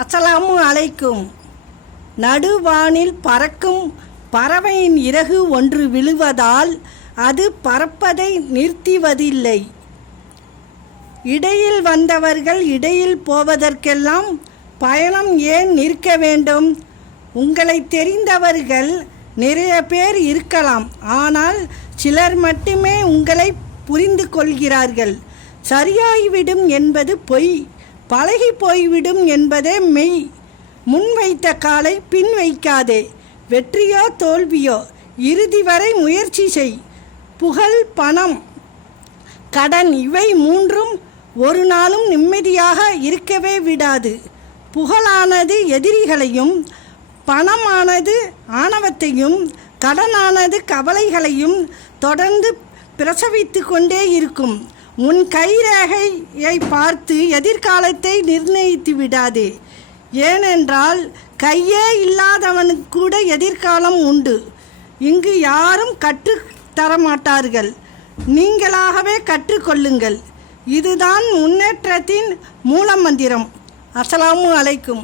அஸ்ஸலாமு அலைக்கும். நடுவானில் பறக்கும் பறவையின் இறகு ஒன்று விழுவதால் அது பறப்பதை நிறுத்துவதில்லை. இடையில் வந்தவர்கள் இடையில் போவதற்கெல்லாம் பயணம் ஏன் நிற்க வேண்டும்? உங்களை தெரிந்தவர்கள் நிறைய பேர் இருக்கலாம், ஆனால் சிலர் மட்டுமே உங்களை புரிந்து கொள்கிறார்கள். சரியாகிவிடும் என்பது பொய், பழகி போய்விடும் என்பதே மெய். முன் வைத்த காலை பின் வைக்காதே. வெற்றியோ தோல்வியோ இறுதி வரை முயற்சி செய். புகழ், பணம், கடன் இவை மூன்றும் ஒரு நாளும் நிம்மதியாக இருக்கவே விடாது. புகழானது எதிரிகளையும், பணமானது ஆணவத்தையும், கடனானது கவலைகளையும் தொடர்ந்து பிரசவித்து கொண்டே இருக்கும். உன் கைரேகையை பார்த்து எதிர்காலத்தை நிர்ணயித்து விடாதே. ஏனென்றால் கையே இல்லாதவனுக்கு கூட எதிர்காலம் உண்டு. இங்கு யாரும் கற்றுத்தரமாட்டார்கள், நீங்களாகவே கற்றுக்கொள்ளுங்கள். இதுதான் முன்னேற்றத்தின் மூலமந்திரம். அஸ்ஸலாமு அலைக்கும்.